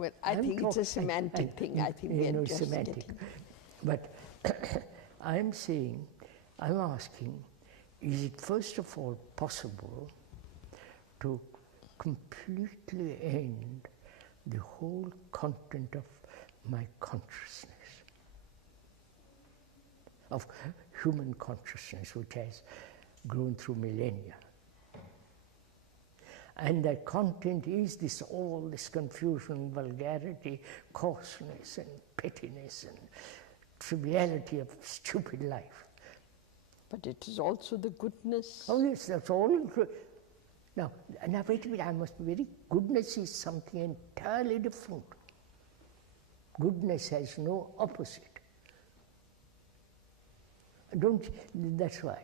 Well, I think it's a semantic thing. I think we are semantic. But I'm saying, I'm asking, is it first of all possible to completely end the whole content of my consciousness, of human consciousness, which has grown through millennia? And that content is all this confusion, vulgarity, coarseness and pettiness and triviality of stupid life. But it is also the goodness. Oh yes, that's all included. Now wait a minute, I must be very, goodness is something entirely different. Goodness has no opposite. That's why.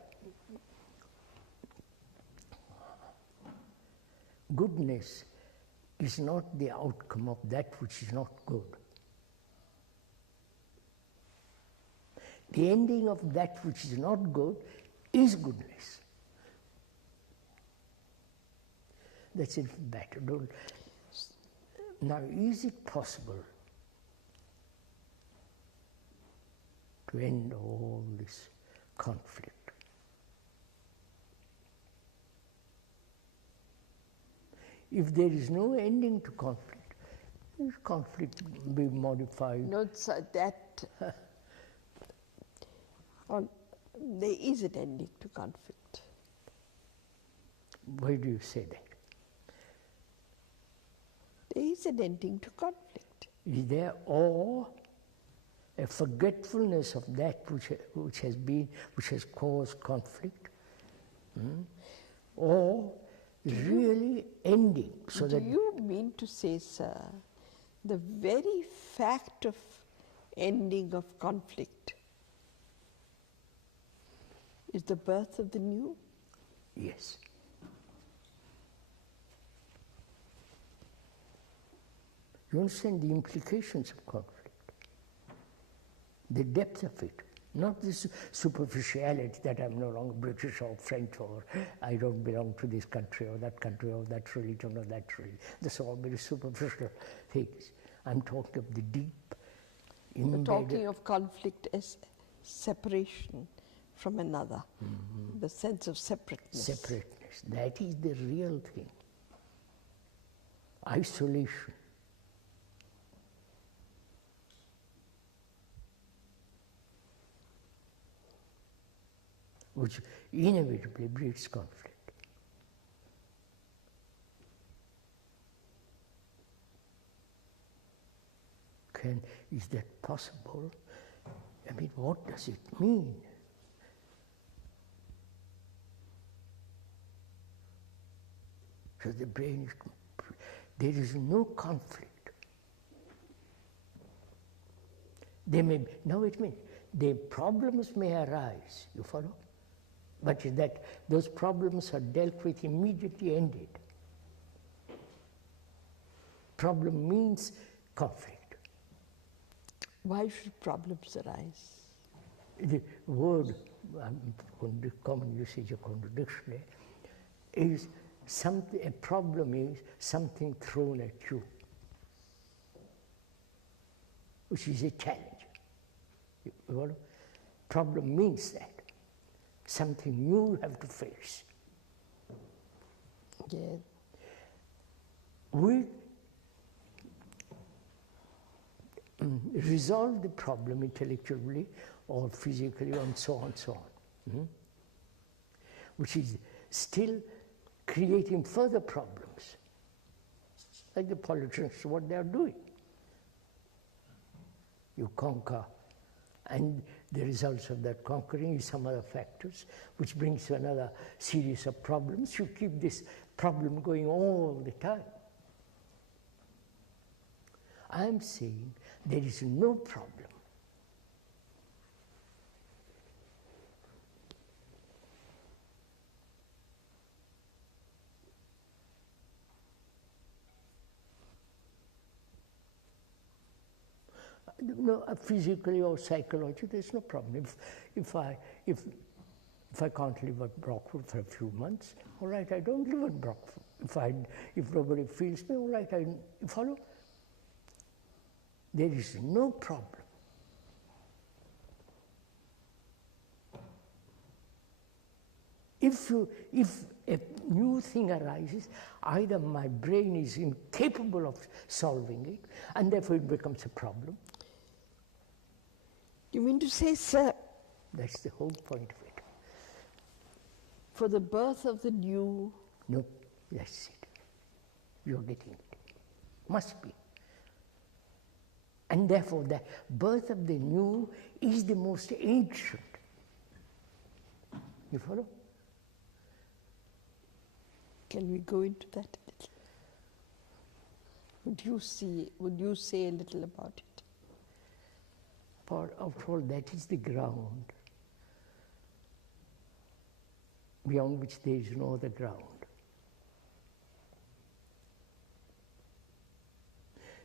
Goodness is not the outcome of that which is not good. The ending of that which is not good is goodness. That's it, better. Now, is it possible to end all this conflict? If there is no ending to conflict, this conflict will be modified. No, that there is an ending to conflict. Why do you say that? There is an ending to conflict. Is there a forgetfulness of that which has caused conflict, or really ending? So do you mean to say, sir, the very fact of ending of conflict is the birth of the new? Yes. You understand the implications of conflict, the depth of it, not this superficiality that I'm no longer British or French, or I don't belong to this country or that religion or that religion. That's all very superficial things. I'm talking of the deep, embedded. You're talking of conflict as separation from another, the sense of separateness. Separateness, that is the real thing. Isolation. Which inevitably breeds conflict. Is that possible? I mean, what does it mean? So the brain is, there is no conflict. There may be, now wait a minute, the problems may arise, you follow? But that those problems are dealt with immediately ended. Problem means conflict. Why should problems arise? The word, common usage according to dictionary, is something. A problem is something thrown at you, which is a challenge. You know? Problem means that. Something you have to face. Yeah. We resolve the problem intellectually or physically and so on and so on, which is still creating further problems, like the politicians, what they are doing. You conquer, and the results of that conquering is some other factors, which brings another series of problems. You keep this problem going all the time. I'm saying there is no problem. No, physically or psychologically, there's no problem. If I can't live at Brockwood for a few months, all right, I don't live at Brockwood. If nobody feels me, all right, you follow? there is no problem. If a new thing arises, either my brain is incapable of solving it, and therefore it becomes a problem. You mean to say, sir, That's the whole point of it. for the birth of the new, No, that's it. You're getting it. Must be. And therefore the birth of the new is the most ancient. You follow? can we go into that a little? Would you say a little about it? For after all, that is the ground beyond which there is no other ground.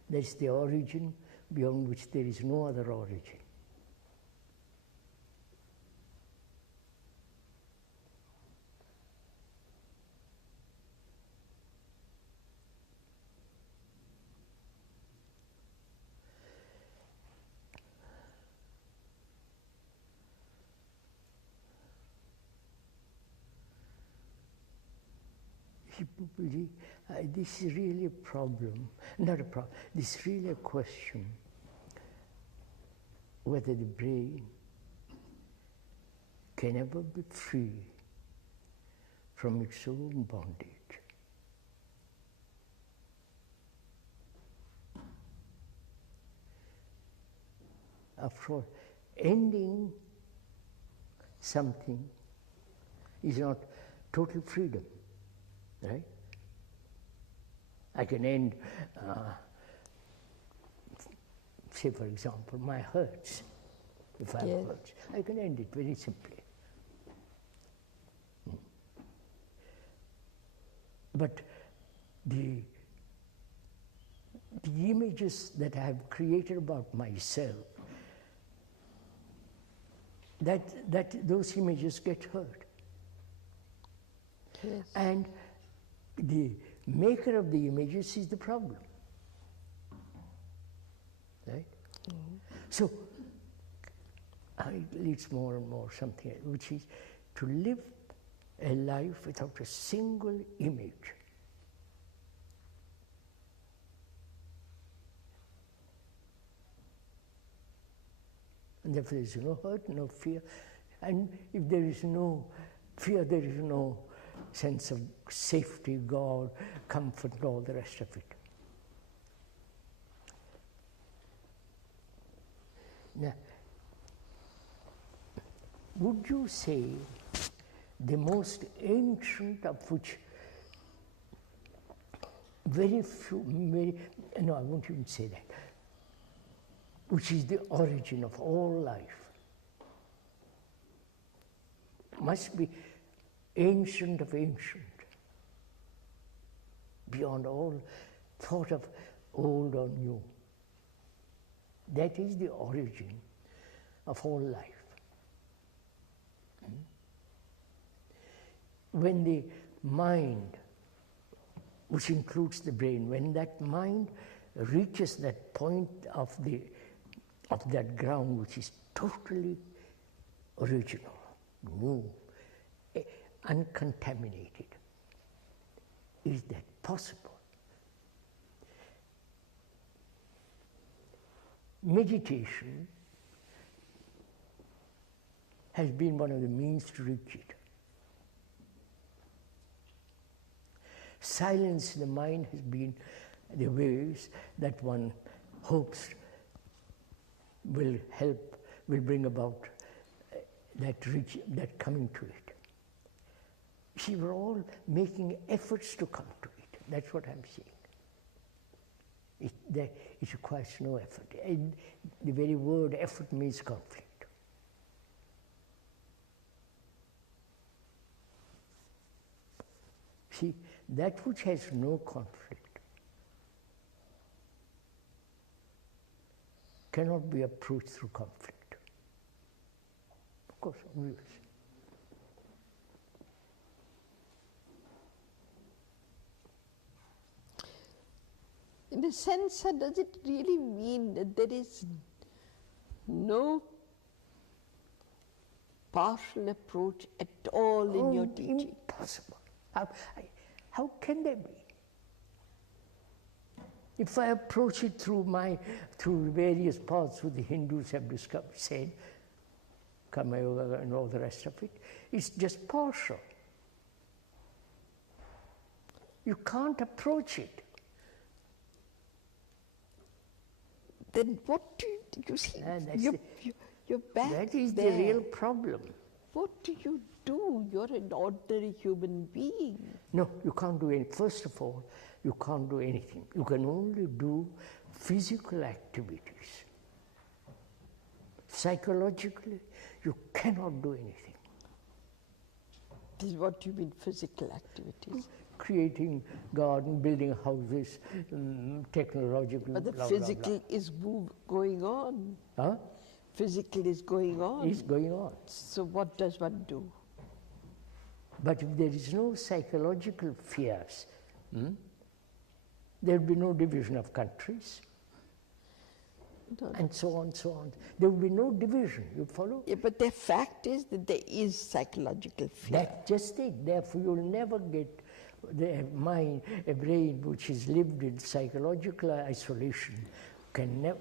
That's the origin beyond which there is no other origin. This is really a problem, not a problem, this is really a question whether the brain can ever be free from its own bondage. After all, ending something is not total freedom, right? I can end, say for example, my hurts. If I have hurts, I can end it very simply. But the images that I have created about myself, those images get hurt. Yes. And the maker of the images is the problem. Right? Mm-hmm. So it leads more and more something, which is to live a life without a single image. And therefore there is no hurt, no fear. And if there is no fear, there is no sense of safety, God, comfort, and all the rest of it. Now, would you say the most ancient of which no, I won't even say that, which is the origin of all life, must be ancient of ancient, beyond all thought of old or new. That is the origin of all life. When the mind, which includes the brain, when that mind reaches that point of that ground which is totally original, new, uncontaminated, is that possible? Meditation has been one of the means to reach it. Silence in the mind has been the ways that one hopes will help, will bring about that coming to it. See, we're all making efforts to come to it. That's what I'm saying. It requires no effort. And the very word effort means conflict. See, that which has no conflict cannot be approached through conflict. Of course, obvious. In a sense, does it really mean that there is no partial approach at all in your teaching? Impossible. How can there be? If I approach it through various paths which the Hindus have said, Karma Yoga and all the rest of it, it's just partial. You can't approach it. Then what do you see? You're back That is there. the real problem. What do you do? You're an ordinary human being. No, you can't do anything. First of all, you can't do anything. You can only do physical activities. Psychologically, you cannot do anything. This is what you mean, physical activities. Creating garden, building houses, technological. But the blah, physical blah, blah. is going on. Huh? Physical is going on. It's going on. So what does one do? But if there is no psychological fears, there will be no division of countries, and so on, so on. There will be no division, you follow? Yeah, but the fact is that there is psychological fear. That's just it. Therefore, you'll never get a brain which is lived in psychological isolation,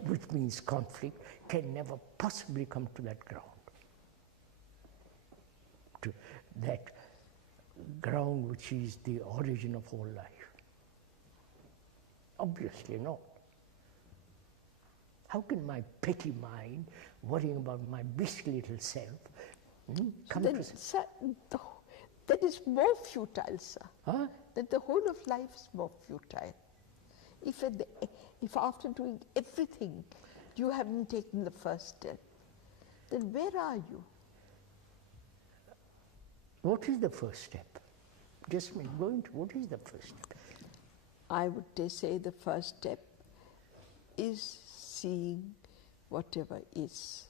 which means conflict, can never possibly come to that ground. To that ground which is the origin of all life. Obviously not. How can my petty mind, worrying about my beastly little self, come to... Sir, that is more futile, sir. Huh? That the whole of life is more futile. If after doing everything, you haven't taken the first step, then where are you? What is the first step? Just going to, what is the first step? I would say the first step is seeing whatever is.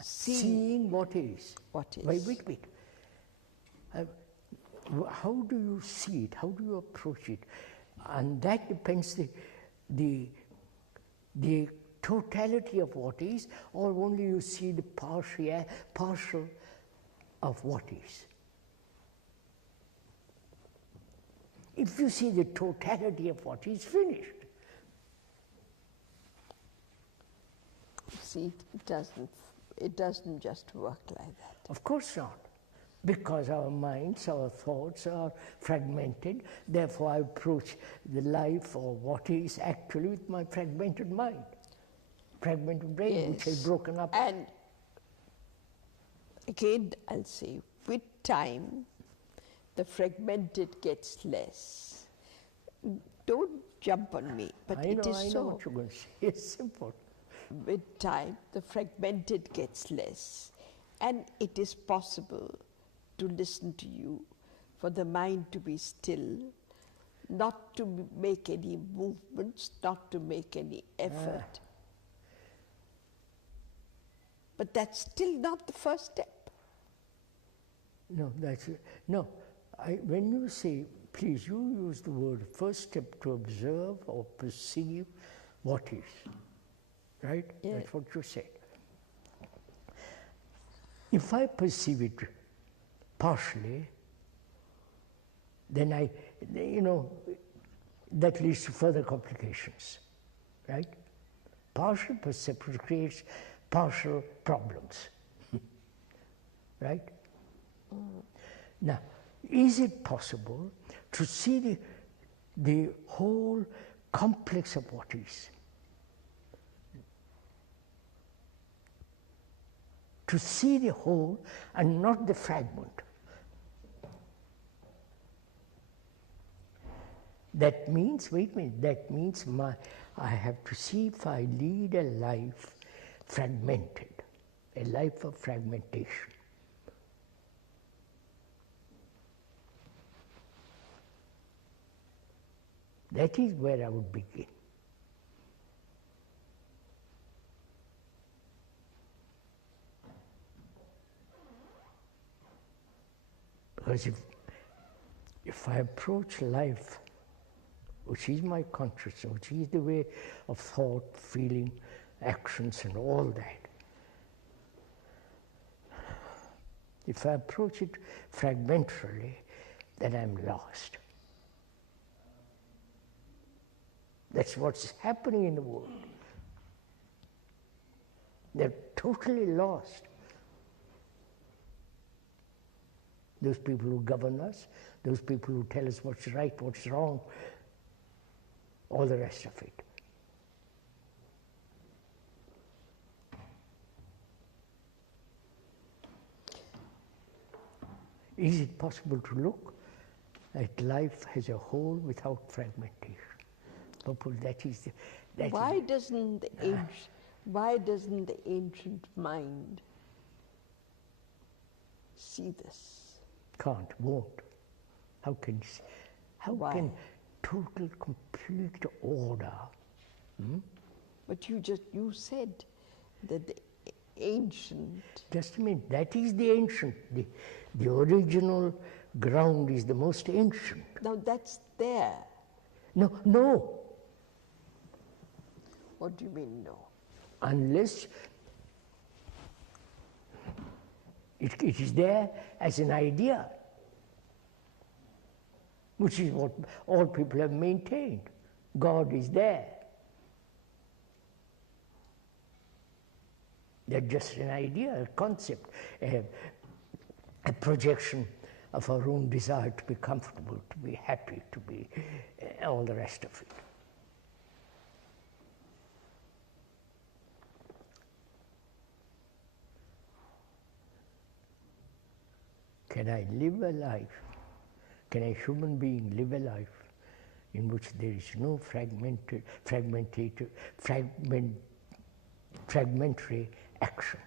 Seeing what is. What is. Wait. How do you see it? How do you approach it? And that depends the totality of what is, or only you see the partial of what is. If you see the totality of what is, finished. See, it doesn't just work like that. Of course not. Because our minds, our thoughts are fragmented, therefore I approach the life or what is actually with my fragmented mind, fragmented brain, Yes. which is broken up. And again, I'll say, with time, the fragmented gets less. Don't jump on me, but I it is know so. what you're going to say. It's simple. With time, the fragmented gets less. And it is possible to listen to you, for the mind to be still, not to make any movements, not to make any effort. But that's still not the first step. No, when you say, please, you use the word first step to observe or perceive what is, right? Yeah. That's what you said. If I perceive it partially, then that leads to further complications, right? Partial perception creates partial problems, right? Now, is it possible to see the whole complex of what is? To see the whole and not the fragment. That means, wait a minute, that means I have to see if I lead a life fragmented, a life of fragmentation. That is where I would begin. Because if I approach life which is my consciousness, which is the way of thought, feeling, actions and all that. If I approach it fragmentarily, then I'm lost. That's what's happening in the world. They're totally lost. Those people who govern us, those people who tell us what's right, what's wrong, all the rest of it. Is it possible to look at life as a whole without fragmentation? Why doesn't the ancient mind see this? Can't, won't. How can total, complete order? But you said that the ancient. Just a minute. That is the ancient. The original ground is the most ancient. Now that's there. No. What do you mean, no? Unless it is there as an idea, which is what all people have maintained. God is there. They're just an idea, a concept, a projection of our own desire to be comfortable, to be happy, to be all the rest of it. Can I live a life? Can a human being live a life in which there is no fragmentary action?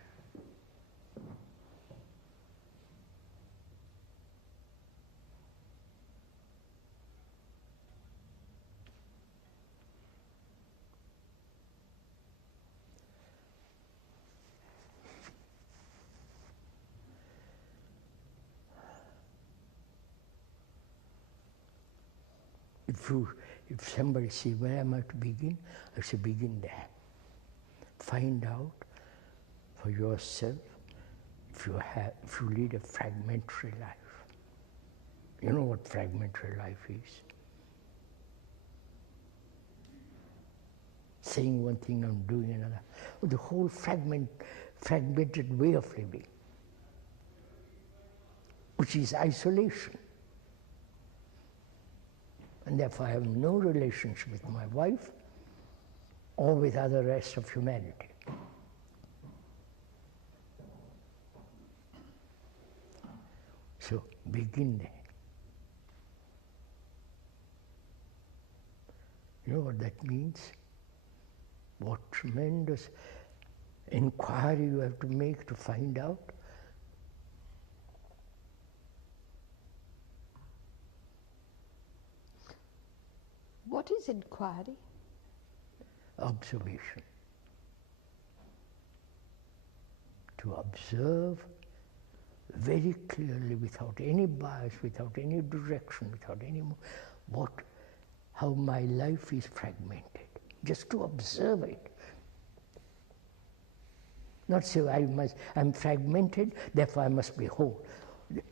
If somebody says, where am I to begin? I say, begin there. Find out for yourself if you lead a fragmentary life. You know what fragmentary life is? Saying one thing and doing another. The whole fragmented way of living, which is isolation. And therefore I have no relationship with my wife or with other rest of humanity. So begin there. You know what that means? What tremendous inquiry you have to make to find out. What is inquiry? Observation. To observe very clearly, without any bias, without any direction, without any how my life is fragmented. Just to observe it. Not say I'm fragmented, therefore I must be whole.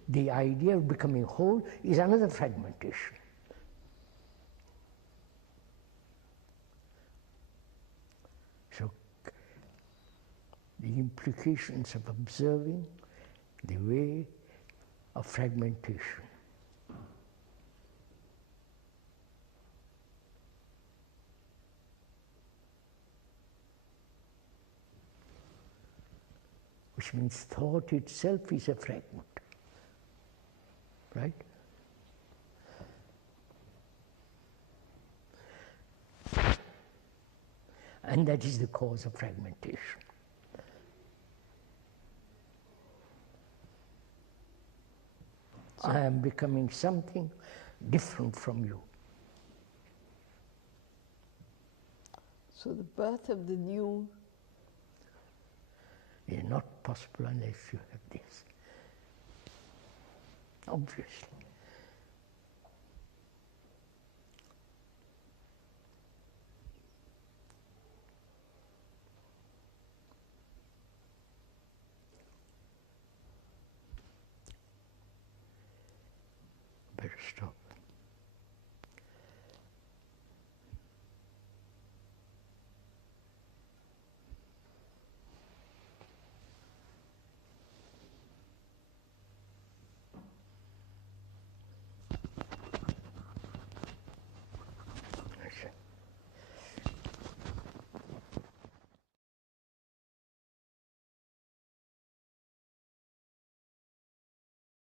The idea of becoming whole is another fragmentation. So the implications of observing the way of fragmentation. Which means thought itself is a fragment, right? And that is the cause of fragmentation. I am becoming something different from you. So the birth of the new is not possible unless you have this. Obviously. stop.